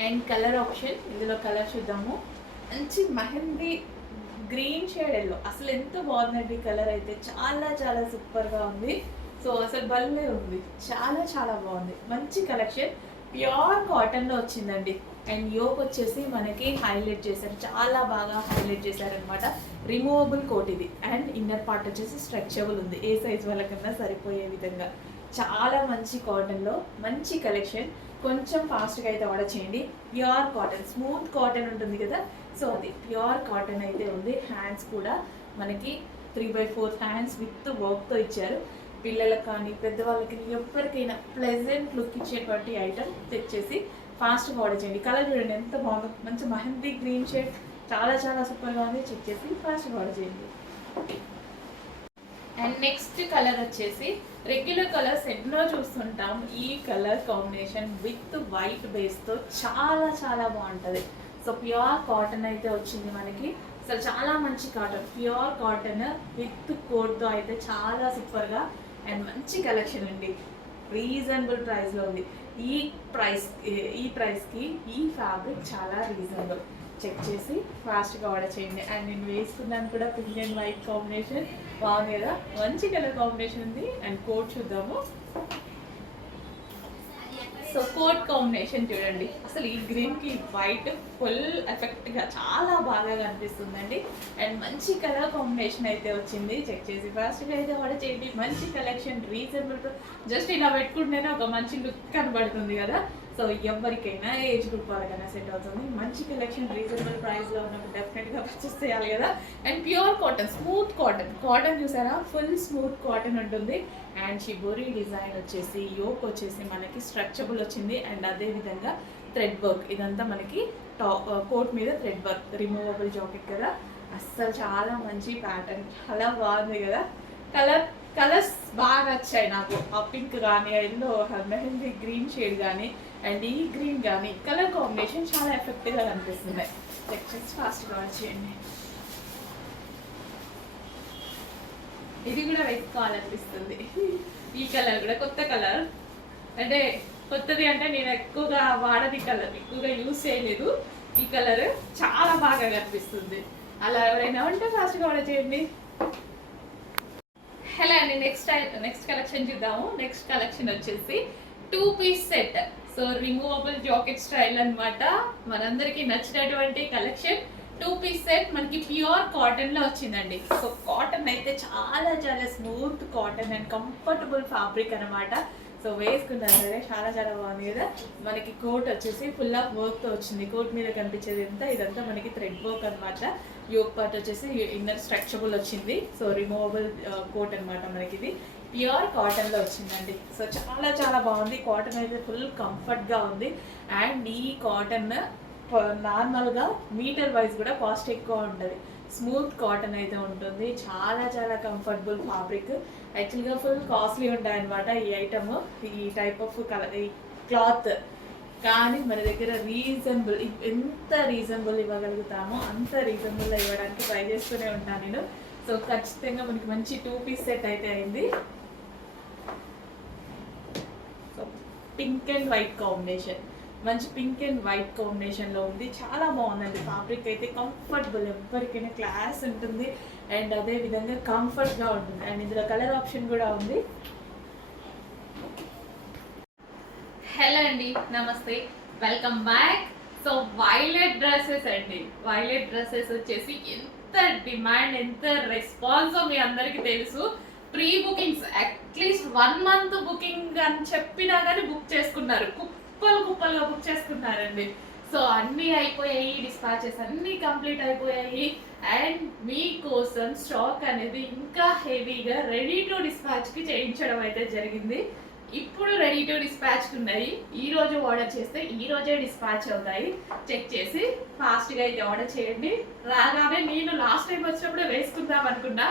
And colour option ఇందులో colour చూద్దాము. మంచి మెహందీ గ్రీన్ షేడ్ ఎల్లో అసలు ఎంత బాగుందండి కలర్ అయితే. చాలా చాలా సూపర్గా ఉంది. సో అసలు భలే ఉంది. చాలా చాలా బాగుంది. మంచి కలెక్షన్ ప్యూర్ కాటన్లో వచ్చిందండి. అండ్ యోక్ వచ్చేసి మనకి హైలైట్ చేశారు. చాలా బాగా హైలైట్ చేశారనమాట రిమూవబుల్ కోట్ ఇది. అండ్ ఇన్నర్ పార్ట్ వచ్చేసి స్ట్రెచబుల్ ఉంది. ఏ సైజ్ వాళ్ళకన్నా సరిపోయే విధంగా. చాలా మంచి కాటన్లో మంచి కలెక్షన్ కొంచెం ఫాస్ట్గా అయితే ఆర్డర్ చేయండి. ప్యూర్ కాటన్ స్మూత్ కాటన్ ఉంటుంది కదా? సో అది ప్యూర్ కాటన్ అయితే ఉంది. హ్యాండ్స్ కూడా మనకి three by four hands with వర్క్తో ఇచ్చారు. పిల్లలకు కానీ పెద్దవాళ్ళకి ఎవరికైనా ప్లెజెంట్ లుక్ ఇచ్చేటువంటి ఐటమ్ తెచ్చేసి ఫాస్ట్గా ఆర్డర్ చేయండి. కలర్ చూడండి ఎంత బాగుందో. మంచి మహందీ గ్రీన్ షేడ్ చాలా చాలా సూపర్గా ఉంది. చెక్ చేసి ఫాస్ట్గా ఆర్డర్ చేయండి. అండ్ నెక్స్ట్ కలర్ వచ్చేసి రెగ్యులర్ కలర్స్ ఎన్నో చూస్తుంటాం. ఈ కలర్ కాంబినేషన్ విత్ వైట్ బేస్తో చాలా చాలా బాగుంటుంది. సో ప్యూర్ కాటన్ అయితే వచ్చింది మనకి. అసలు చాలా మంచి కాటన్ ప్యూర్ కాటన్ విత్ కోట్తో అయితే చాలా సూపర్గా అండ్ మంచి కలెక్షన్ అండి. రీజనబుల్ ప్రైస్లో ఉంది. ఈ ప్రైస్ ఈ ప్రైస్కి ఈ ఫ్యాబ్రిక్ చాలా రీజనబుల్ చెక్ చేసి ఫాస్ట్గా ఆర్డర్ చేయండి. అండ్ నేను వేసుకున్నాను కూడా పింక్ అండ్ వైట్ కాంబినేషన్ బాగుంది కదా మంచి కలర్ కాంబినేషన్ ఉంది. అండ్ కోట్ చూద్దాము. సో కోట్ కాంబినేషన్ చూడండి. అసలు ఈ గ్రీన్కి వైట్ ఫుల్ ఎఫెక్ట్గా చాలా బాగా కనిపిస్తుందండి. అండ్ మంచి కలర్ కాంబినేషన్ అయితే వచ్చింది. చెక్ చేసి ఫస్ట్ అయితే ఆర్డర్ చేయండి. మంచి కలెక్షన్ రీజనబుల్ జస్ట్ ఇలా పెట్టుకుంటేనే ఒక మంచి లుక్ కనబడుతుంది కదా. సో ఎవరికైనా ఏజ్ గ్రూప్ వాళ్ళకైనా సెట్ అవుతుంది. మంచి కలెక్షన్ రీజనబుల్ ప్రైస్లో ఉన్నప్పుడు డెఫినెట్గా పర్చేస్ చేయాలి కదా. And pure cotton smooth cotton cotton చూసారా? ఫుల్ స్మూత్ కాటన్ ఉంటుంది. అండ్ షిబోరి డిజైన్ వచ్చేసి యోక్ వచ్చేసి మనకి స్ట్రక్చబుల్ వచ్చింది. అండ్ అదే విధంగా థ్రెడ్ వర్క్ ఇదంతా మనకి టాప్ కోట్ uh, మీద థ్రెడ్ వర్క్ రిమూవబుల్ జాకెట్ కదా. అస్సలు చాలా మంచి ప్యాటర్న్ చాలా బాగుంది కదా. కలర్ కలర్స్ బాగా వచ్చాయి నాకు. ఆ పింక్ కానీ ఎల్లో మెహందీ గ్రీన్ షేడ్ కానీ అండ్ ఈ గ్రీన్ కానీ కలర్ కాంబినేషన్ చాలా ఎఫెక్టివ్గా కనిపిస్తుంది. లెక్చర్స్ ఫాస్ట్గా వచ్చేయండి ఇది కూడా వేసుకోవాలనిపిస్తుంది ఈ కలర్ కూడా కొత్త కలర్. అంటే కొత్తది అంటే నేను ఎక్కువగా వాడని కలర్ ఎక్కువగా యూస్ చేయలేదు. ఈ కలర్ చాలా బాగా కనిపిస్తుంది. అలా ఎవరైనా ఉంటే ఫాస్ట్గా ఆర్డర్ చేయండి. హలో అండి నెక్స్ట్ నెక్స్ట్ కలెక్షన్ చూద్దాము. నెక్స్ట్ కలెక్షన్ వచ్చేసి two piece set so removable jacket style అన్నమాట. మనందరికీ నచ్చినటువంటి కలెక్షన్ టూ పీస్ సెట్ మనకి ప్యూర్ కాటన్లో వచ్చిందండి. సో కాటన్ అయితే చాలా చాలా smooth cotton and comfortable fabric అన్నమాట. సో వేసుకున్నారు కదా చాలా చాలా బాగుంది కదా. మనకి కోట్ వచ్చేసి ఫుల్ ఆఫ్ వర్క్తో వచ్చింది. కోట్ మీద కనిపించేది ఎంత? ఇదంతా మనకి థ్రెడ్ వర్క్ అన్నమాట. యోగ్ పార్ట్ వచ్చేసి ఇన్నర్ స్ట్రక్చబుల్ వచ్చింది. సో రిమూవబుల్ కోట్ అన్నమాట మనకి ఇది. ప్యూర్ కాటన్లో వచ్చిందండి. సో చాలా చాలా బాగుంది. కాటన్ అయితే ఫుల్ కంఫర్ట్గా ఉంది. అండ్ ఈ కాటన్ నార్మల్గా మీటర్ వైజ్ కూడా కాస్ట్ ఎక్కువ ఉంటుంది. స్మూత్ కాటన్ అయితే ఉంటుంది. చాలా చాలా కంఫర్టబుల్ ఫ్యాబ్రిక్ యాక్చువల్గా ఫుల్ కాస్ట్లీ ఉంటాయి అనమాట ఈ ఐటమ్ ఈ టైప్ ఆఫ్ కలర్ ఈ క్లాత్ కానీ మన దగ్గర రీజనబుల్ ఎంత రీజనబుల్ ఇవ్వగలుగుతామో అంత రీజనబుల్ ఇవ్వడానికి ట్రై చేస్తూనే ఉంటాను నేను. సో ఖచ్చితంగా మనకి మంచి టూ పీస్ సెట్ అయితే అయింది. So pink and white combination మంచి పింక్ అండ్ వైట్ కాంబినేషన్లో ఉంది. చాలా బాగుందండి. ఫ్యాబ్రిక్ అయితే కంఫర్టబుల్ ఎవరికైనా క్లాస్ ఉంటుంది. అండ్ అదే విధంగా కంఫర్ట్గా ఉంటుంది. అండ్ ఇందులో కలర్ ఆప్షన్ కూడా ఉంది. హలో అండి. నమస్తే. Welcome back so violet dresses అండి. వైలెట్ డ్రెస్సెస్ వచ్చేసి ఎంత డిమాండ్ ఎంత రెస్పాన్స్ మీ అందరికీ తెలుసు. Pre bookings at least one month booking అని చెప్పినా కానీ బుక్ చేసుకున్నారు. కుప్పలు కుప్పలుగా బుక్ చేసుకున్నారండి సో అన్నీ అయిపోయాయి డిస్పాచెస్ అన్నీ కంప్లీట్ అయిపోయాయి. అండ్ మీకోసం స్టాక్ అనేది ఇంకా హెవీగా రెడీ టు డిస్పాచ్కి చేయించడం అయితే జరిగింది. ఇప్పుడు రెడీ టు డిస్పాచ్ ఉన్నాయి. ఈ రోజు ఆర్డర్ చేస్తే ఈ రోజే డిస్పాచ్ అవుతాయి. చెక్ చేసి ఫాస్ట్గా అయితే ఆర్డర్ చేయండి. రాగానే నేను లాస్ట్ టైం వచ్చినప్పుడు వేసుకుందాం అనుకున్నా.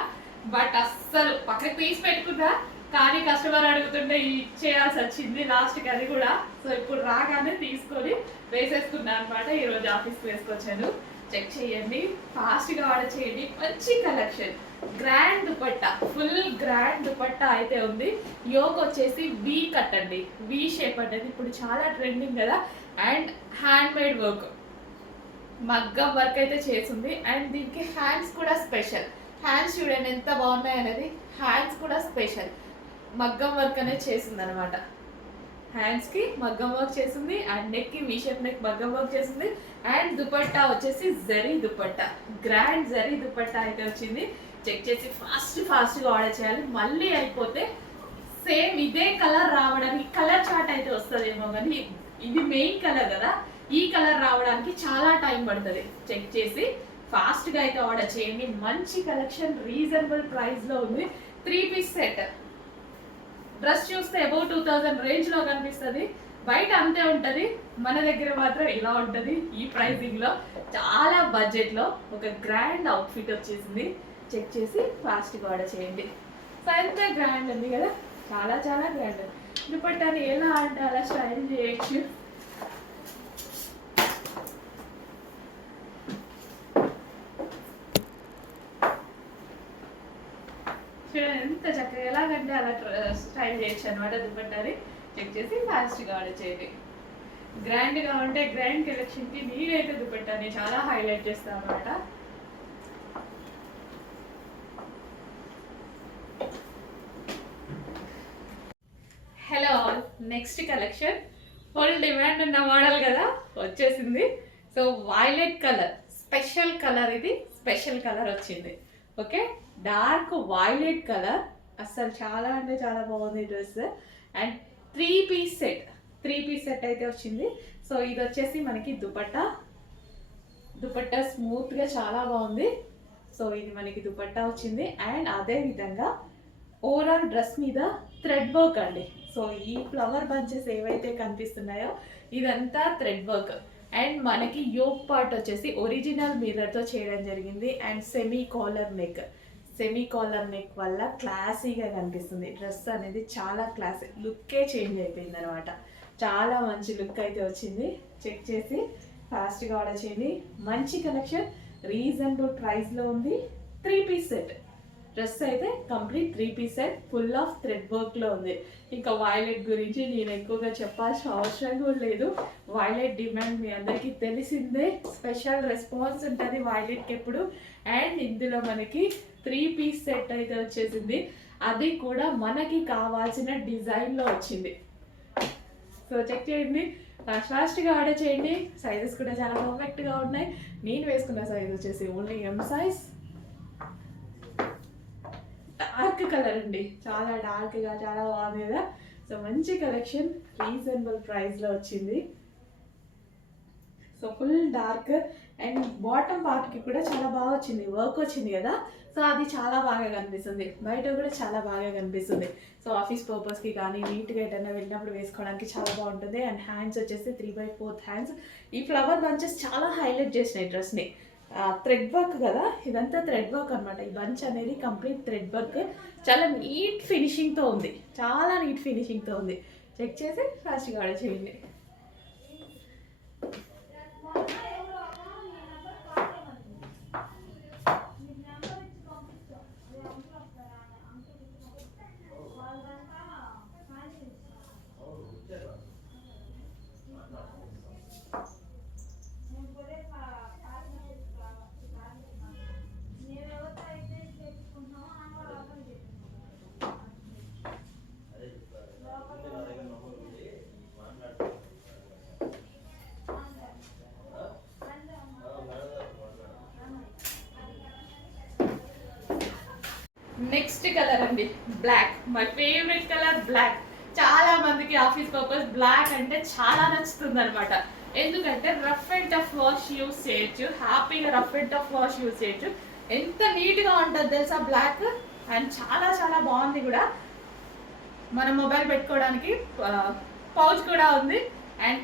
బట్ అస్సలు పక్కకి తీసి పెట్టుకున్నా. కానీ కస్టమర్ అడుగుతుంటే ఇచ్చేయాల్సి వచ్చింది. లాస్ట్కి అది కూడా. సో ఇప్పుడు రాగానే తీసుకొని వేసేసుకున్నా అనమాట ఈ రోజు ఆఫీస్కి వేసుకొచ్చాను. చెక్ చేయండి. ఫాస్ట్గా ఆర్డర్ చేయండి. మంచి collection grand dupatta. Full grand dupatta అయితే ఉంది. యోగ్ వచ్చేసి వి కట్ అండి. వి షేప్ అనేది ఇప్పుడు చాలా ట్రెండింగ్ కదా. అండ్ హ్యాండ్ మేడ్ వర్క్ మగ్గం వర్క్ అయితే చేసింది. అండ్ దీనికి హ్యాండ్స్ కూడా స్పెషల్ హ్యాండ్స్ చూడండి ఎంత బాగున్నాయి అనేది. హ్యాండ్స్ కూడా స్పెషల్ మగ్గం వర్క్ అనేది చేసింది అనమాట హ్యాండ్స్కి మగ్గం వర్క్ చేసింది అండ్ నెక్కి కి మీషప్ నెక్ మగ్గం వర్క్ చేసింది అండ్ దుపట్టా వచ్చేసి జరీ దుపట్టా. గ్రాండ్ జరీ దుపట్టా అయితే వచ్చింది. చెక్ చేసి ఫాస్ట్ ఫాస్ట్గా ఆర్డర్ చేయాలి. మళ్ళీ అయిపోతే సేమ్ ఇదే కలర్ రావడానికి కలర్ చార్ట్ అయితే వస్తుందేమో కానీ ఇది మెయిన్ కలర్ కదా. ఈ కలర్ రావడానికి చాలా టైం పడుతుంది. చెక్ చేసి ఫాస్ట్గా అయితే ఆర్డర్ చేయండి. మంచి కలెక్షన్ రీజనబుల్ ప్రైస్లో ఉంది. త్రీ పీస్ సెట్ డ్రెస్ చూస్తే అబౌవ్ టూ థౌజండ్ రేంజ్లో కనిపిస్తుంది. బయట అంతే ఉంటుంది. మన దగ్గర మాత్రం ఇలా ఉంటుంది. ఈ ప్రైసింగ్లో చాలా బడ్జెట్లో ఒక గ్రాండ్ అవుట్ఫిట్ వచ్చేసింది. చెక్ చేసి ఫాస్ట్ ఆర్డర్ చేయండి. సో ఎంత గ్రాండ్ ఉంది కదా? చాలా చాలా గ్రాండ్ దుపట్టాని ఎలా అంటే అలా స్టైల్ చేయొచ్చు చూడండి ఎంత చక్కగా ఎలాగంటే అలా స్టైల్ చేయొచ్చు అనమాట దుపట్టాని చెక్ చేసి ఫాస్ట్గా ఆర్డర్ చేయండి. గ్రాండ్గా ఉంటే గ్రాండ్ కలెక్షన్కి నేనైతే దుపట్టాని చాలా హైలైట్ చేస్తాను అనమాట hello all next collection. Full demand ఉన్న మోడల్ కదా వచ్చేసింది. So violet colour special colour ఇది స్పెషల్ కలర్ వచ్చింది. ఓకే? డార్క్ వైలెట్ కలర్ అస్సలు చాలా అంటే చాలా బాగుంది dress. And three piece set. Three piece set అయితే వచ్చింది. సో ఇది వచ్చేసి మనకి దుపట్టా. దుపట్టా స్మూత్గా చాలా బాగుంది. సో ఇది మనకి దుపట్టా వచ్చింది. అండ్ అదే విధంగా ఓవరాల్ డ్రెస్ మీద థ్రెడ్ వర్క్ అండి. సో ఈ ఫ్లవర్ బంచెస్ ఏవైతే కనిపిస్తున్నాయో ఇదంతా థ్రెడ్ వర్క్ అండ్ మనకి యోక్ పార్ట్ వచ్చేసి ఒరిజినల్ మిర్రర్తో చేయడం జరిగింది. And semi collar neck semi collar neck వల్ల క్లాసీగా కనిపిస్తుంది. డ్రెస్ అనేది చాలా క్లాసీ లుక్కే చేంజ్ అయిపోయింది అనమాట చాలా మంచి లుక్ అయితే వచ్చింది. చెక్ చేసి ఫాస్ట్గా ఆర్డర్ చేయండి. మంచి కలెక్షన్ రీజనబుల్ ప్రైస్లో ఉంది. Three piece set. డ్రెస్ అయితే complete three piece set full of thread వర్క్లో ఉంది. ఇంకా వైలెట్ గురించి నేను ఎక్కువగా చెప్పాల్సిన అవసరం కూడా లేదు. వైలెట్ డిమాండ్ మీ అందరికీ తెలిసిందే. స్పెషల్ రెస్పాన్స్ ఉంటుంది వైలెట్కి ఎప్పుడు. అండ్ ఇందులో మనకి త్రీ పీస్ సెట్ అయితే వచ్చేసింది. అది కూడా మనకి కావాల్సిన డిజైన్లో వచ్చింది. సో చెక్ చేయండి. ఫాస్ట్ ఫాస్ట్గా ఆర్డర్ చేయండి. సైజెస్ కూడా చాలా పర్ఫెక్ట్గా ఉన్నాయి. నేను వేసుకున్న సైజ్ వచ్చేసి only M size dark colour అండి. చాలా డార్క్గా చాలా బాగుంది. కదా సో మంచి కలెక్షన్ రీజనబుల్ ప్రైస్లో వచ్చింది. So full dark and bottom పార్ట్కి కూడా చాలా బాగా వచ్చింది వర్క్ వచ్చింది కదా. సో అది చాలా బాగా కనిపిస్తుంది. బయట కూడా చాలా బాగా కనిపిస్తుంది. సో ఆఫీస్ పర్పస్కి కానీ నీట్గా ఎటైనా వెళ్ళినప్పుడు వేసుకోవడానికి చాలా బాగుంటుంది. అండ్ హ్యాండ్స్ వచ్చేసి త్రీ బై ఫోర్త్ హ్యాండ్స్ ఈ ఫ్లవర్ బంచెస్ చాలా హైలైట్ చేసినాయి డ్రెస్ని. థ్రెడ్ వర్క్ కదా? ఇదంతా థ్రెడ్ వర్క్ అనమాట ఈ బంచ్ అనేది కంప్లీట్ థ్రెడ్ వర్క్ చాలా నీట్ ఫినిషింగ్తో ఉంది. చాలా నీట్ ఫినిషింగ్తో ఉంది. చెక్ చేసి ఫాస్ట్గా ఆర్డర్ చేయండి. నెక్స్ట్ కలర్ అండి black my favourite colour black చాలా మందికి ఆఫీస్ పర్పస్ బ్లాక్ అంటే చాలా నచ్చుతుంది అనమాట ఎందుకంటే rough and tough wash use చేయొచ్చు హ్యాపీగా rough and tough wash use చేయొచ్చు ఎంత నీట్గా ఉంటుంది తెలుసా బ్లాక్ అండ్ చాలా చాలా బాగుంది కూడా. మన మొబైల్ పెట్టుకోవడానికి పౌచ్ కూడా ఉంది. And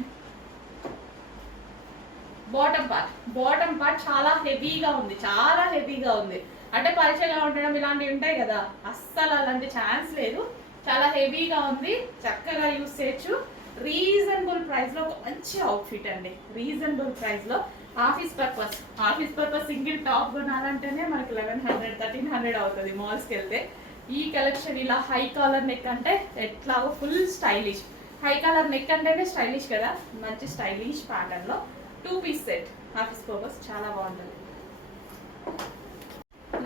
bottom part bottom part చాలా హెవీగా ఉంది చాలా హెవీగా ఉంది. అంటే పరిచయంగా ఉండడం ఇలాంటివి ఉంటాయి కదా. అస్సలు అలాంటి ఛాన్స్ లేదు. చాలా హెవీగా ఉంది. చక్కగా యూస్ చేయొచ్చు. రీజనబుల్ ప్రైస్లో ఒక మంచి అవుట్ఫిట్ అండి. రీజనబుల్ ప్రైస్లో office purpose office purpose single top కొనాలంటేనే మనకి లెవెన్ హండ్రెడ్ థర్టీన్ హండ్రెడ్ అవుతుంది మాల్స్కి వెళ్తే. ఈ కలెక్షన్ ఇలా హై కాలర్ నెక్ అంటే ఎట్లాగో full stylish high collar neck అంటేనే స్టైలిష్ కదా. మంచి స్టైలిష్ ప్యాటర్న్లో two piece set office purpose చాలా బాగుంటుంది.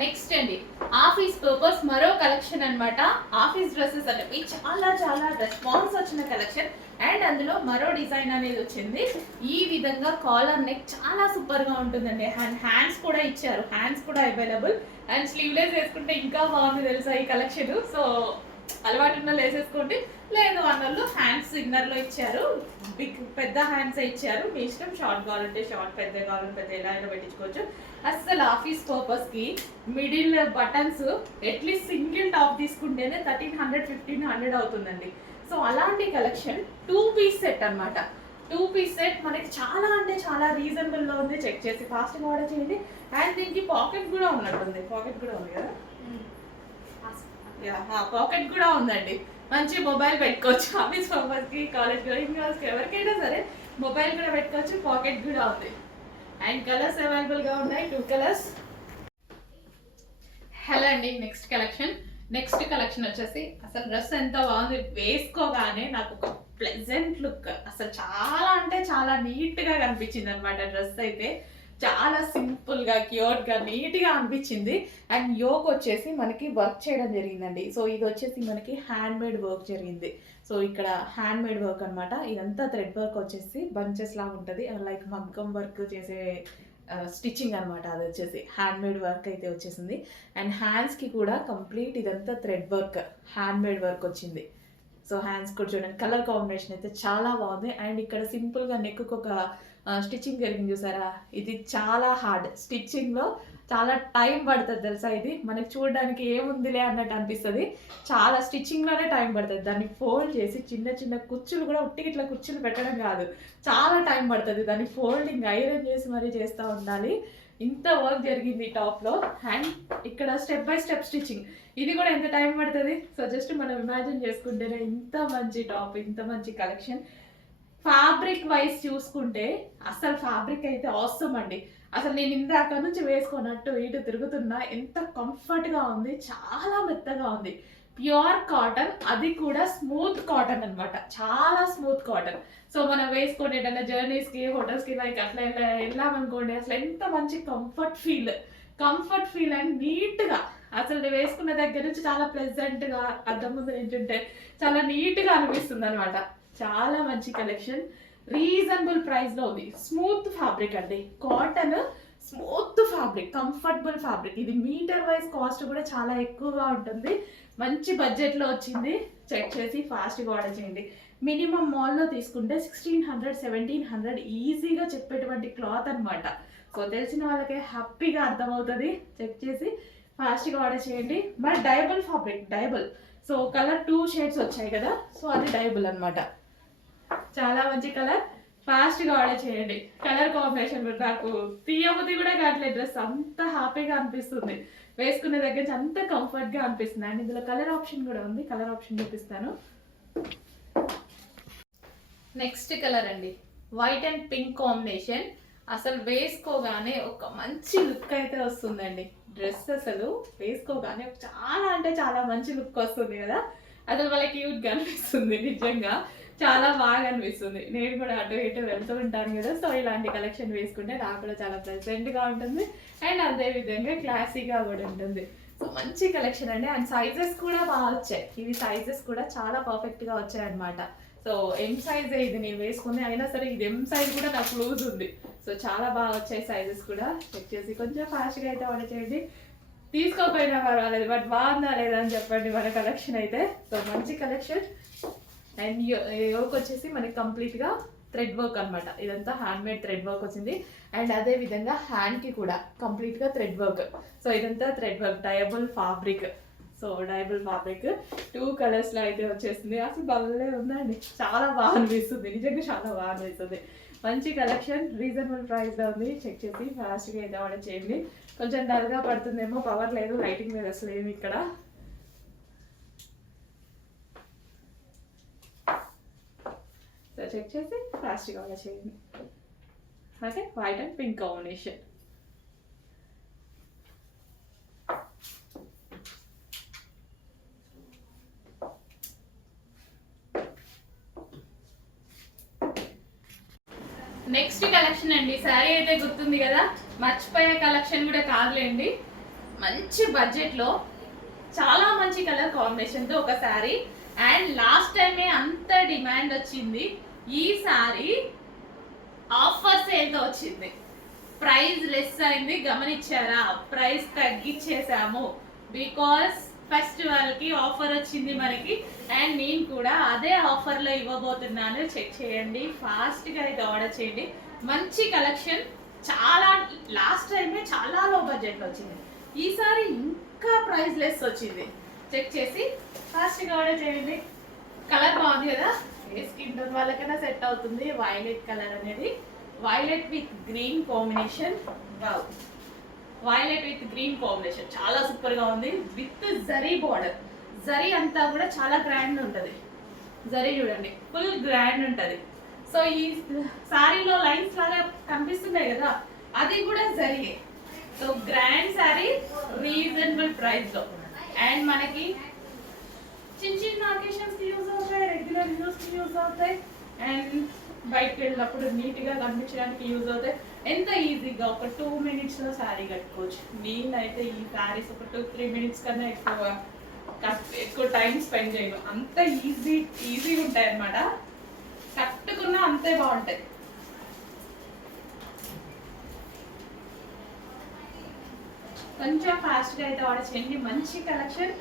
నెక్స్ట్ అండి. ఆఫీస్ పర్పస్ మరో కలెక్షన్ అన్నమాట. ఆఫీస్ డ్రెస్సెస్ అనేవి చాలా చాలా రెస్పాన్స్ వచ్చిన కలెక్షన్ అండ్ అందులో మరో డిజైన్ అనేది వచ్చింది. ఈ విధంగా కాలర్ నెక్ చాలా సూపర్గా ఉంటుందండి. అండ్ హ్యాండ్స్ కూడా ఇచ్చారు. హ్యాండ్స్ కూడా అవైలబుల్ అండ్ స్లీవ్లెస్ వేసుకుంటే ఇంకా బాగుంది తెలుసా ఈ కలెక్షన్ సో అలవాటు ఉన్న వేసేసుకోండి లేదు అన్నోళ్ళు హ్యాండ్స్ ఇన్నర్ ఇచ్చారు. బిగ్ పెద్ద హ్యాండ్స్ ఇచ్చారు. మీ ఇష్టం షార్ట్ కావాలంటే షార్ట్ పెద్ద కావాలంటే పెద్ద ఎలా అయినా పెట్టించుకోవచ్చు. అస్సలు ఆఫీస్ పర్పస్కి middle buttons at least single top తీసుకుంటేనే థర్టీన్ హండ్రెడ్ ఫిఫ్టీన్ హండ్రెడ్ అవుతుందండి. సో అలాంటి కలెక్షన్ టూ పీస్ సెట్ అన్నమాట. టూ పీస్ సెట్ మనకి చాలా అంటే చాలా రీజనబుల్లో ఉంది. చెక్ చేసి ఫాస్ట్గా ఆర్డర్ చేయండి. అండ్ దీనికి పాకెట్ కూడా ఉన్నట్టుంది. పాకెట్ కూడా ఉంది కదా? Hmm. పాకెట్ కూడా ఉందండి. మంచి మొబైల్ పెట్టుకోవచ్చు. ఆఫీస్ పర్పస్కి కాలేజ్ గోయింగ్ గర్ల్స్ ఎవరికైనా సరే మొబైల్ కూడా పెట్టుకోవచ్చు పాకెట్ కూడా ఉంది. అండ్ కలర్స్ అవైలబుల్గా ఉన్నాయి టూ కలర్స్. హలో అండి నెక్స్ట్ కలెక్షన్. నెక్స్ట్ కలెక్షన్ వచ్చేసి అసలు డ్రెస్ ఎంత బాగుంది వేసుకోగానే నాకు ఒక ప్లెజెంట్ లుక్ అసలు చాలా అంటే చాలా నీట్గా కనిపించింది అనమాట డ్రెస్ అయితే. చాలా సింపుల్గా క్యూర్గా నీట్గా అనిపించింది. అండ్ యోక్ వచ్చేసి మనకి వర్క్ చేయడం జరిగిందండి. సో ఇది వచ్చేసి మనకి హ్యాండ్ మేడ్ వర్క్ జరిగింది. సో ఇక్కడ హ్యాండ్ మేడ్ వర్క్ అన్నమాట. ఇదంతా థ్రెడ్ వర్క్ వచ్చేసి బంచెస్ లాగా ఉంటుంది. లైక్ మగ్గం వర్క్ చేసే స్టిచ్చింగ్ అనమాట అది వచ్చేసి. హ్యాండ్ మేడ్ వర్క్ అయితే వచ్చేసింది. అండ్ హ్యాండ్స్కి కూడా కంప్లీట్ ఇదంతా థ్రెడ్ వర్క్ హ్యాండ్మేడ్ వర్క్ వచ్చింది. సో హ్యాండ్స్ కూడా చూడండి. కలర్ కాంబినేషన్ అయితే చాలా బాగుంది. అండ్ ఇక్కడ సింపుల్గా నెక్కు ఒక స్టిచ్చింగ్ జరిగింది చూసారా? ఇది చాలా హార్డ్ స్టిచ్చింగ్లో చాలా టైం పడుతుంది తెలుసా ఇది? మనకి చూడడానికి ఏముందిలే అన్నట్టు అనిపిస్తుంది. చాలా స్టిచ్చింగ్లోనే టైం పడుతుంది. దాన్ని ఫోల్డ్ చేసి చిన్న చిన్న కుచ్చులు కూడా ఉట్టికి ఇట్లా కుచ్చులు పెట్టడం కాదు. చాలా టైం పడుతుంది. దాన్ని ఫోల్డింగ్ ఐరన్ చేసి మరీ చేస్తూ ఉండాలి. ఇంత వర్క్ జరిగింది టాప్లో అండ్ ఇక్కడ స్టెప్ బై స్టెప్ స్టిచ్చింగ్ ఇది కూడా ఎంత టైం పడుతుంది? సో జస్ట్ మనం ఇమాజిన్ చేసుకుంటేనే ఇంత మంచి టాప్ ఇంత మంచి కలెక్షన్ ఫ్యాబ్రిక్ వైజ్ చూసుకుంటే అసలు ఫ్యాబ్రిక్ అయితే అవసరం అండి. అసలు నేను ఇందాక నుంచి వేసుకున్నట్టు ఇటు తిరుగుతున్నా ఎంత కంఫర్ట్గా ఉంది చాలా మెత్తగా ఉంది. ప్యూర్ కాటన్ అది కూడా స్మూత్ కాటన్ అనమాట చాలా స్మూత్ కాటన్ సో మనం వేసుకొని ఏదైనా జర్నీస్కి హోటల్స్కి లైక్ అట్లా ఇలా వెళ్ళామనుకోండి అసలు ఎంత మంచి comfort feel comfort feel and నీట్గా. అసలు నేను వేసుకున్న దగ్గర నుంచి చాలా ప్లెజెంట్గా అద్దం ముందు నించుంటే చాలా నీట్గా అనిపిస్తుంది అనమాట చాలా మంచి కలెక్షన్ రీజనబుల్ ప్రైస్లో ఉంది. స్మూత్ ఫ్యాబ్రిక్ అండి. Cotton smooth fabric comfortable fabric ఇది మీటర్ వైజ్ కాస్ట్ కూడా చాలా ఎక్కువగా ఉంటుంది. మంచి బడ్జెట్లో వచ్చింది. చెక్ చేసి ఫాస్ట్గా ఆర్డర్ చేయండి. మినిమం మాల్లో తీసుకుంటే సిక్స్టీన్ హండ్రెడ్ సెవెంటీన్ హండ్రెడ్ ఈజీగా చెప్పేటువంటి క్లాత్ అన్నమాట. సో తెలిసిన వాళ్ళకే హ్యాపీగా అర్థమవుతుంది. చెక్ చేసి ఫాస్ట్గా ఆర్డర్ చేయండి. మరి dyeable fabric dyeable so colour two shades వచ్చాయి కదా. సో అది డైబుల్ అనమాట చాలా మంచి కలర్. ఫాస్ట్గా ఆర్డర్ చేయండి. కలర్ కాంబినేషన్ కూడా నాకు తీయబుద్ధి కూడా కావట్లేదు డ్రెస్. అంత హ్యాపీగా అనిపిస్తుంది. వేసుకునే దగ్గర నుంచి అంత కంఫర్ట్గా అనిపిస్తుంది. అండ్ ఇందులో కలర్ ఆప్షన్ కూడా ఉంది. కలర్ ఆప్షన్ చూపిస్తాను. నెక్స్ట్ కలర్ అండి. వైట్ అండ్ పింక్ కాంబినేషన్ అసలు వేసుకోగానే ఒక మంచి లుక్ అయితే వస్తుందండి. డ్రెస్ అసలు వేసుకోగానే చాలా అంటే చాలా మంచి లుక్ వస్తుంది కదా. అసలు వాళ్ళకి క్యూట్గా అనిపిస్తుంది నిజంగా. చాలా బాగా అనిపిస్తుంది. నేను కూడా అటు ఇటు వెళ్తూ ఉంటాను కదా సో ఇలాంటి కలెక్షన్ వేసుకుంటే నాకు కూడా చాలా ప్రెసెంట్గా ఉంటుంది. అండ్ అదే విధంగా క్లాసీగా కూడా ఉంటుంది. సో మంచి కలెక్షన్ అండి. అండ్ సైజెస్ కూడా బాగా వచ్చాయి. ఇవి సైజెస్ కూడా చాలా పర్ఫెక్ట్గా వచ్చాయి అనమాట సో ఎం సైజే ఇది నేను వేసుకుంది అయినా సరే ఇది ఎం సైజ్ కూడా నాకు లూజ్ ఉంది. సో చాలా బాగా వచ్చాయి సైజెస్ కూడా. చెక్ చేసి కొంచెం ఫాస్ట్గా అయితే ఆర్డర్ చేయండి. తీసుకోకపోయినా పర్వాలేదు బట్ బాగుందా లేదా అని చెప్పండి మన కలెక్షన్ అయితే. సో మంచి కలెక్షన్ అండ్ యోక్ uh, వచ్చేసి మనకి కంప్లీట్గా థ్రెడ్ వర్క్ అన్నమాట. ఇదంతా హ్యాండ్ మేడ్ థ్రెడ్ వర్క్ వచ్చింది. అండ్ అదే విధంగా హ్యాండ్కి కూడా కంప్లీట్గా థ్రెడ్ వర్క్ సో ఇదంతా thread work dyeable fabric so dyeable fabric two కలర్స్లో అయితే వచ్చేసింది. అసలు భలే ఉందండి. చాలా బాగా అనిపిస్తుంది. నిజంగా చాలా బాగా అనిపిస్తుంది. మంచి కలెక్షన్ రీజనబుల్ ప్రైస్లో ఉంది. చెక్ చేసి ఫాస్ట్గా అయితే ఆర్డర్ చేయండి. కొంచెం డల్గా పడుతుందేమో. పవర్ లేదు. లైటింగ్ మీద అసలు ఏమి ఇక్కడ సో చెక్ చేసి ఫాస్ట్గా చేయండి అలాగే white and pink combination next collection అండి. శారీ అయితే గుర్తుంది కదా? మర్చిపోయే కలెక్షన్ కూడా కాదులేండి. మంచి బడ్జెట్లో చాలా మంచి కలర్ కాంబినేషన్తో ఒక శారీ అండ్ లాస్ట్ టైమే అంత డిమాండ్ వచ్చింది. ఈసారి శారీ ఆఫర్ వచ్చింది. ప్రైస్ లెస్ అయింది. గమనించారా? ప్రైస్ తగ్గించేసాము బికాస్ ఫెస్టివల్కి ఆఫర్ వచ్చింది మనకి. అండ్ నేను కూడా అదే ఆఫర్లో ఇవ్వబోతున్నాను. చెక్ చేయండి. ఫాస్ట్గా అయితే ఆర్డర్ చేయండి. మంచి కలెక్షన్. చాలా లాస్ట్ టైమే చాలా లో బడ్జెట్లో వచ్చింది. ఈసారి ఇంకా ప్రైస్ లెస్ వచ్చింది. చెక్ చేసి ఫాస్ట్గా ఆర్డర్ చేయండి. కలర్ బాగుంది కదా? ఏ వాళ్ళకైనా సెట్ అవుతుంది. వైలెట్ కలర్ అనేది. Violet with green combination wow violet with green combination చాలా సూపర్గా ఉంది. విత్ జరీ బార్డర్ జరీ అంతా కూడా చాలా గ్రాండ్ ఉంటుంది. జరీ చూడండి. ఫుల్ గ్రాండ్ ఉంటుంది. సో ఈ శారీలో లైన్స్ లాగా కనిపిస్తున్నాయి కదా అది కూడా జరిగే సో గ్రాండ్ శారీ రీజనబుల్ ప్రైస్లో అండ్ మనకి చిన్న చిన్న అకేషన్స్ యూజ్ అవుతాయి రెగ్యులర్ యూస్కి యూజ్ అవుతాయి. అండ్ బయటకు వెళ్ళినప్పుడు నీట్గా కనిపించడానికి యూజ్ అవుతాయి. ఎంత ఈజీగా ఒక టూ మినిట్స్లో శారీ కట్టుకోవచ్చు. నేనైతే ఈ శారీస్ ఒక టూ త్రీ మినిట్స్ కన్నా ఎక్కువ ఎక్కువ టైం స్పెండ్ చేయను. అంత ఈజీ ఈజీగా ఉంటాయి అన్నమాట. కట్టుకున్నా అంతే బాగుంటాయి. కొంచెం ఫాస్ట్గా అయితే ఆర్డర్ చేయండి మంచి కలెక్షన్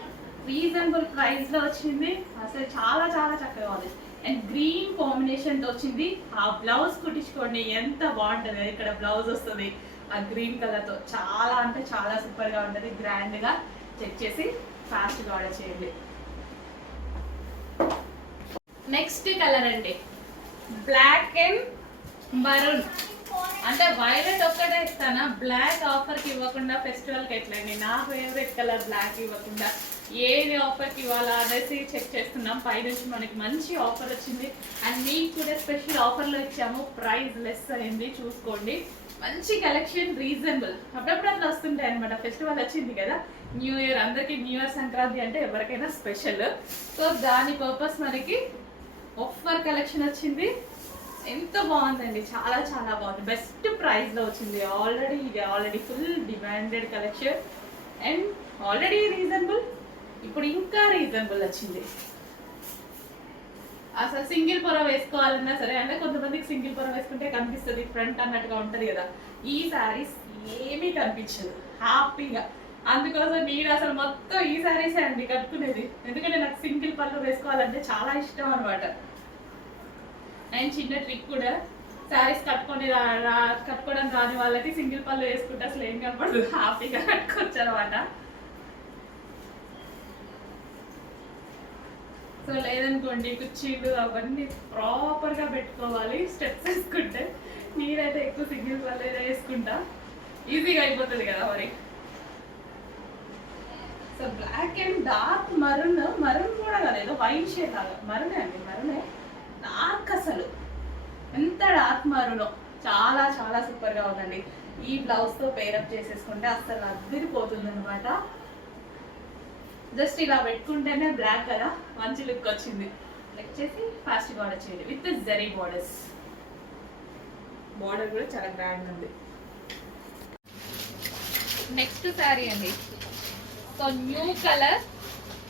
రీజనబుల్ ప్రైస్లో వచ్చింది. అసలు చాలా చాలా చక్కగా ఉంది. అండ్ గ్రీన్ కాంబినేషన్తో వచ్చింది. ఆ బ్లౌజ్ కుట్టించుకోండి. ఎంత బాగుంటుంది. ఇక్కడ బ్లౌజ్ వస్తుంది. ఆ గ్రీన్ కలర్తో. చాలా అంటే చాలా సూపర్గా ఉంటుంది. గ్రాండ్గా చెక్ చేసి ఫాస్ట్గా ఆర్డర్ చేయండి. నెక్స్ట్ కలర్ అండి. బ్లాక్ అండ్ మరూన్ అంటే వైలెట్ ఒక్కటే ఇస్తానా? బ్లాక్ ఆఫర్కి ఇవ్వకుండా ఫెస్టివల్కి ఎట్లండి నా ఫేవరెట్ కలర్ బ్లాక్ ఇవ్వకుండా ఏది ఆఫర్కి ఇవ్వాలా అనేసి చెక్ చేస్తున్నాం. పైనుంచి మనకి మంచి ఆఫర్ వచ్చింది. అండ్ మీకు కూడా స్పెషల్ ఆఫర్లో ఇచ్చాము. ప్రైస్ లెస్ అయింది. చూసుకోండి. మంచి కలెక్షన్ రీజనబుల్ అప్పుడప్పుడు అట్లా వస్తుంటాయి అనమాట ఫెస్టివల్ వచ్చింది కదా. న్యూ ఇయర్ అందరికీ న్యూ ఇయర్ సంక్రాంతి అంటే ఎవరికైనా స్పెషల్ సో దాని పర్పస్ మనకి ఆఫర్ కలెక్షన్ వచ్చింది. ఎంత బాగుందండి. చాలా చాలా బాగుంది. బెస్ట్ ప్రైస్లో వచ్చింది. ఆల్రెడీ ఇది already full demanded collection and already reasonable ఇప్పుడు ఇంకా రీజనబుల్ వచ్చింది. అసలు సింగిల్ పొర వేసుకోవాలన్నా సరే అంటే కొంతమందికి సింగిల్ పొర వేసుకుంటే కనిపిస్తుంది ఫ్రంట్ అన్నట్టుగా ఉంటుంది కదా. ఈ శారీస్ ఏమీ కనిపించదు. హ్యాపీగా అందుకోసం నేను అసలు మొత్తం ఈ శారీసే అండి కట్టుకునేది. ఎందుకంటే నాకు సింగిల్ పళ్ళు వేసుకోవాలంటే చాలా ఇష్టం అనమాట అండ్ చిన్న ట్రిక్ కూడా శారీస్ కట్టుకొని రా కట్టుకోవడం రాని వాళ్ళకి సింగిల్ పళ్ళు వేసుకుంటే అసలు ఏం కనపడదు. హ్యాపీగా కట్టుకోవచ్చు అనమాట సో లేదనుకోండి కుర్చీలు అవన్నీ ప్రాపర్గా పెట్టుకోవాలి స్టెప్స్ వేసుకుంటే. నేనైతే ఎక్కువ సింగిల్ పళ్ళు వేసుకుంటా. ఈజీగా అయిపోతుంది కదా మరి. So black and dark maroon maroon కూడా కదా ఏదో వైట్ షేడ్ లాగా. మరునే అండి మరునే. డార్క్ అసలు ఎంత డార్క్ మరూనో చాలా చాలా సూపర్గా ఉందండి. ఈ బ్లౌజ్తో పేరప్ చేసేసుకుంటే అస్సలు అద్దరిపోతుంది అనమాట జస్ట్ ఇలా పెట్టుకుంటేనే బ్లాక్ కదా. మంచి లుక్ వచ్చింది. లెక్ చేసి ఫాస్ట్ బార్డర్ చేయండి. విత్ జరీ బార్డర్స్ బార్డర్ కూడా చాలా గ్రాండ్ ఉంది. నెక్స్ట్ శారీ అండి. సో న్యూ కలర్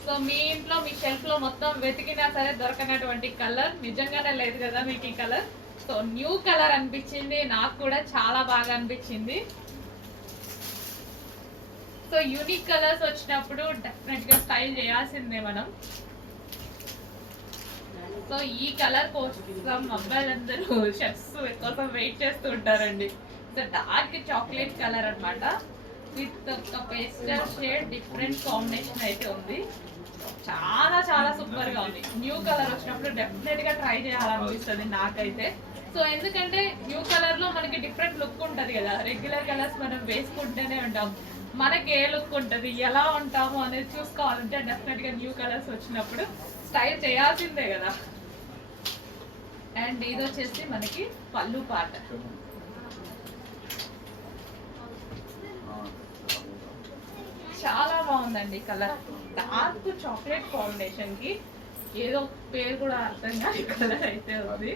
సో మీ ఇంట్లో మీ షెల్ఫ్లో మొత్తం వెతికినా సరే దొరకనటువంటి కలర్ నిజంగానే లేదు కదా మీకు ఈ కలర్ సో న్యూ కలర్ అనిపించింది నాకు కూడా చాలా బాగా అనిపించింది. సో యూనిక్ కలర్స్ వచ్చినప్పుడు డెఫినెట్గా స్టైల్ చేయాల్సిందే మనం. సో ఈ కలర్ కోసం అబ్బాయిలందరూ షర్ట్స్ కోసం వెయిట్ చేస్తూ ఉంటారండి. సో డార్క్ చాక్లెట్ కలర్ అన్నమాట. విత్ ఒక పేస్టల్ షేడ్ డిఫరెంట్ కాంబినేషన్ అయితే ఉంది. చాలా చాలా సూపర్గా ఉంది. న్యూ కలర్ వచ్చినప్పుడు డెఫినెట్గా ట్రై చేయాలనిపిస్తుంది నాకైతే. సో ఎందుకంటే న్యూ కలర్లో మనకి డిఫరెంట్ లుక్ ఉంటది కదా. రెగ్యులర్ కలర్స్ మనం వేసుకుంటూనే ఉంటాం. మనకి ఏ లుక్ ఉంటది ఎలా ఉంటాము అనేది చూసుకోవాలంటే డెఫినెట్గా న్యూ కలర్స్ వచ్చినప్పుడు స్టైల్ చేయాల్సిందే కదా. అండ్ ఇది వచ్చేసి మనకి పళ్ళు పాట. చాలా బాగుందండి కలర్. డార్క్ చాక్లెట్ కాంబినేషన్కి ఏదో పేరు కూడా అర్థం కాని కలర్ అయితే ఉంది.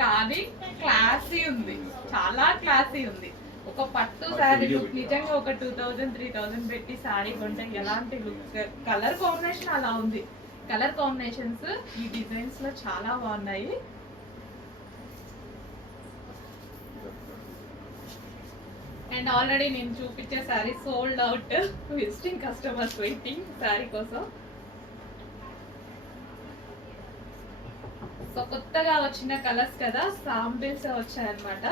కానీ క్లాసీ ఉంది. చాలా క్లాసీ ఉంది. ఒక పట్టు శారీ లుక్ నిజంగా ఒక టూ థౌజండ్ త్రీ థౌజండ్ పెట్టి శారీ కొంటే ఎలాంటి లుక్ కలర్ కాంబినేషన్ అలా ఉంది. కలర్ కాంబినేషన్స్ ఈ డిజైన్స్లో చాలా బాగున్నాయి. అండ్ ఆల్రెడీ నేను చూపించే sari sold out visiting customers waiting sari కోసం. సో కొత్తగా వచ్చిన కలర్స్ కదా సాంపిల్స్ వచ్చాయన్నమాట.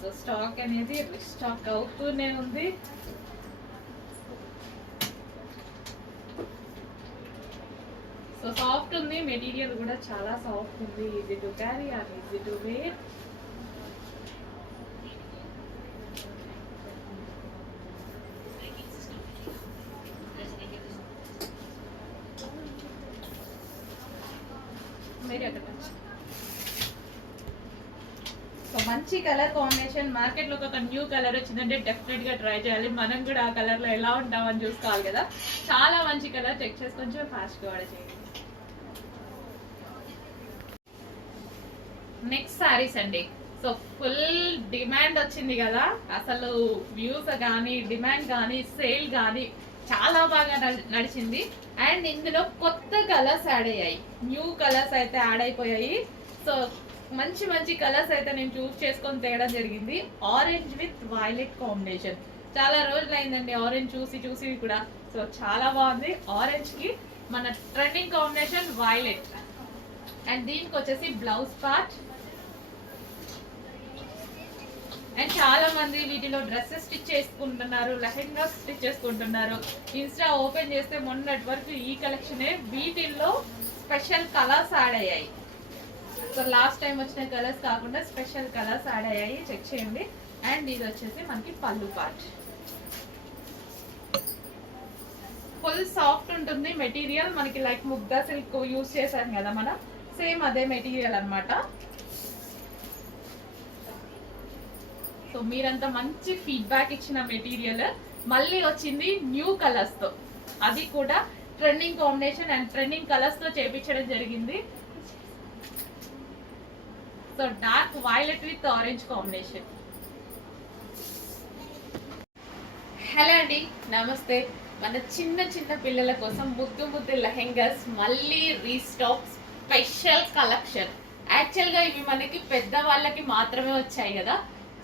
సో స్టాక్ అనేది స్టాక్ అవుతూనే ఉంది. సో సాఫ్ట్ ఉంది మెటీరియల్ కూడా చాలా సాఫ్ట్ ఉంది. Easy to carry and easy to wear మీరు ఎక్కడ నుంచి సో మంచి కలర్ అండ్ మార్కెట్లో ఒక న్యూ కలర్ వచ్చిందంటే డెఫినెట్గా ట్రై చేయాలి. మనం కూడా ఆ కలర్లో ఎలా ఉంటామని చూసుకోవాలి కదా. చాలా మంచి కలర్ చెక్ చేసి కొంచెం ఫాస్ట్గా ఆర్డర్ చేయండి. నెక్స్ట్ సారీస్ అండి. సో ఫుల్ డిమాండ్ వచ్చింది కదా. అసలు వ్యూస్ కానీ డిమాండ్ కానీ సేల్ కానీ చాలా బాగా నడిచింది. అండ్ ఇందులో కొత్త కలర్స్ యాడ్ అయ్యాయి. న్యూ కలర్స్ అయితే యాడ్ అయిపోయాయి. సో మంచి మంచి కలర్స్ అయితే నేను చూస్ చేసుకొని తేయడం జరిగింది. ఆరెంజ్ విత్ వైలెట్ కాంబినేషన్ చాలా రోజులు అయిందండి ఆరెంజ్ చూసి చూసి కూడా. సో చాలా బాగుంది. ఆరెంజ్కి మన ట్రెండింగ్ కాంబినేషన్ వైలెట్ అండ్ దీనికి వచ్చేసి బ్లౌజ్ పార్ట్ అండ్ చాలా మంది వీటిలో డ్రెస్సెస్ స్టిచ్ చేసుకుంటున్నారు లెహెంగా స్టిచ్ చేసుకుంటున్నారు. ఇన్స్టా ఓపెన్ చేస్తే మొన్నటి వరకు ఈ కలెక్షనే వీటిల్లో స్పెషల్ కలర్స్ యాడ్ అయ్యాయి. సో లాస్ట్ టైం వచ్చిన కలర్స్ కాకుండా స్పెషల్ కలర్స్ యాడ్ అయ్యాయి. చెక్ చేయండి. అండ్ ఇది వచ్చేసి మనకి పళ్ళు పార్ట్ ఫుల్ సాఫ్ట్ ఉంటుంది. మెటీరియల్ మనకి లైక్ ముగ్ధా సిల్క్ యూస్ చేశాం కదా మనం. సేమ్ అదే మెటీరియల్ అన్నమాట. సో మీరంతా మంచి ఫీడ్బ్యాక్ ఇచ్చిన మెటీరియల్ మళ్ళీ వచ్చింది న్యూ కలర్స్తో. అది కూడా ట్రెండింగ్ కాంబినేషన్ అండ్ ట్రెండింగ్ కలర్స్తో చేపించడం జరిగింది. So dark violet with orange combination hello అండి నమస్తే మన చిన్న చిన్న పిల్లల కోసం ముద్దు ముద్దు లెహెంగాస్ మళ్ళీ రీస్టాక్ స్పెషల్ కలెక్షన్ యాక్చువల్గా ఇవి మనకి పెద్ద వాళ్ళకి మాత్రమే వచ్చాయి కదా.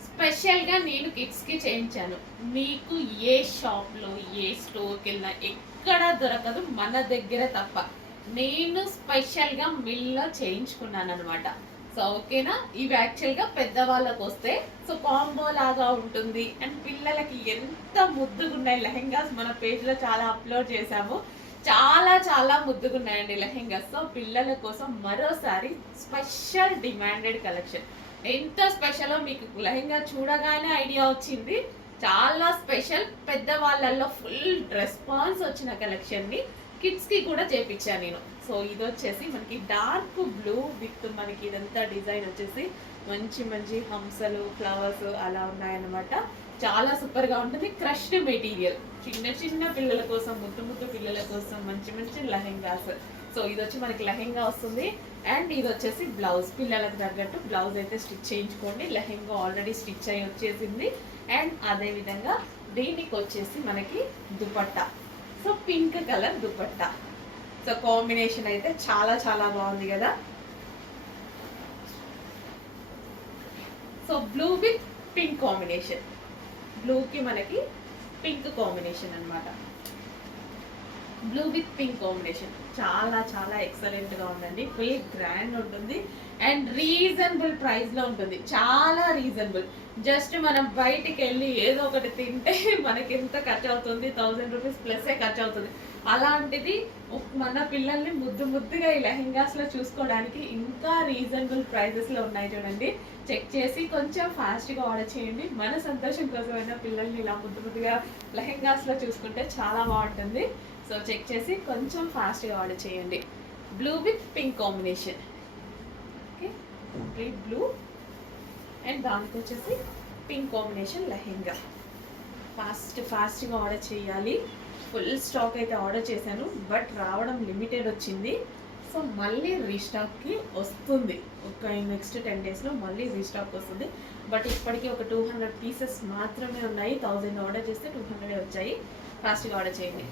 స్పెషల్గా నేను కిడ్స్కి చేయించాను. మీకు ఏ షాప్లో ఏ స్టోర్కి వెళ్ళినా ఎక్కడ దొరకదు మన దగ్గర తప్ప. నేను స్పెషల్గా మిల్లో చేయించుకున్నాను అనమాట సో ఓకేనా? ఇవి యాక్చువల్గా పెద్దవాళ్ళకు వస్తే సో కాంబో లాగా ఉంటుంది. అండ్ పిల్లలకి ఎంత ముద్దుగా ఉన్నాయి లెహెంగాస్ మన పేజ్లో చాలా అప్లోడ్ చేశాము. చాలా చాలా ముద్దుగా ఉన్నాయండి లెహెంగాస్. సో పిల్లల కోసం మరోసారి స్పెషల్ డిమాండెడ్ కలెక్షన్ ఎంత స్పెషలో మీకు లెహెంగా చూడగానే ఐడియా వచ్చింది. చాలా స్పెషల్ పెద్దవాళ్ళల్లో ఫుల్ రెస్పాన్స్ వచ్చిన కలెక్షన్ని కిడ్స్కి కూడా చేపించాను నేను. సో ఇది వచ్చేసి మనకి డార్క్ బ్లూ విత్ మనకి ఇదంతా డిజైన్ వచ్చేసి మంచి మంచి హంసలు ఫ్లవర్స్ అలా ఉన్నాయన్నమాట. చాలా సూపర్గా ఉంటుంది. క్రష్డ్ మెటీరియల్ చిన్న చిన్న పిల్లల కోసం ముద్దు ముద్దు పిల్లల కోసం మంచి మంచి లెహెంగాస్. సో ఇది వచ్చి మనకి లెహెంగా వస్తుంది. అండ్ ఇది వచ్చేసి బ్లౌజ్ పిల్లలకు తగ్గట్టు బ్లౌజ్ అయితే స్టిచ్ చేయించుకోండి. లెహెంగా ఆల్రెడీ స్టిచ్ అయి వచ్చేసింది. అండ్ అదే విధంగా దీనికి వచ్చేసి మనకి dupatta. So pink colour dupatta. So combination అయితే చాలా చాలా బాగుంది కదా. So blue with pink combination. బ్లూకి మనకి పింక్ కాంబినేషన్ అన్నమాట. Blue with pink combination. చాలా చాలా ఎక్సలెంట్గా ఉందండి. ఫుల్ గ్రాండ్ ఉంటుంది. అండ్ రీజనబుల్ ప్రైస్లో ఉంటుంది. చాలా రీజనబుల్. జస్ట్ మనం బయటికి వెళ్ళి ఏదో ఒకటి తింటే మనకి ఎంత ఖర్చు అవుతుంది థౌసండ్ రూపీస్ ప్లస్ ఖర్చు అవుతుంది అలాంటిది మన పిల్లల్ని ముద్దు ముద్దుగా ఈ లెహెంగాస్లో చూసుకోవడానికి ఇంకా రీజనబుల్ ప్రైజెస్లో ఉన్నాయి చూడండి. చెక్ చేసి కొంచెం ఫాస్ట్గా ఆర్డర్ చేయండి. మన సంతోషం కోసమైనా పిల్లల్ని ఇలా ముద్దు ముద్దుగా లెహెంగాస్లో చూసుకుంటే చాలా బాగుంటుంది. సో చెక్ చేసి కొంచెం ఫాస్ట్గా ఆర్డర్ చేయండి. Blue with pink combination. Complete blue and దానికి వచ్చేసి పింక్ కాంబినేషన్ లెహెంగా. ఫాస్ట్ ఫాస్ట్గా ఆర్డర్ చేయాలి. ఫుల్ స్టాక్ అయితే ఆర్డర్ చేశాను బట్ రావడం లిమిటెడ్ వచ్చింది. సో మళ్ళీ రీస్టాక్కి వస్తుంది. ఒక నెక్స్ట్ టెన్ డేస్లో మళ్ళీ రీస్టాక్ వస్తుంది. బట్ ఇప్పటికీ ఒక టూ హండ్రెడ్ పీసెస్ మాత్రమే ఉన్నాయి. థౌజండ్ ఆర్డర్ చేస్తే టూ హండ్రెడ్ వచ్చాయి. ఫాస్ట్గా ఆర్డర్ చేయండి.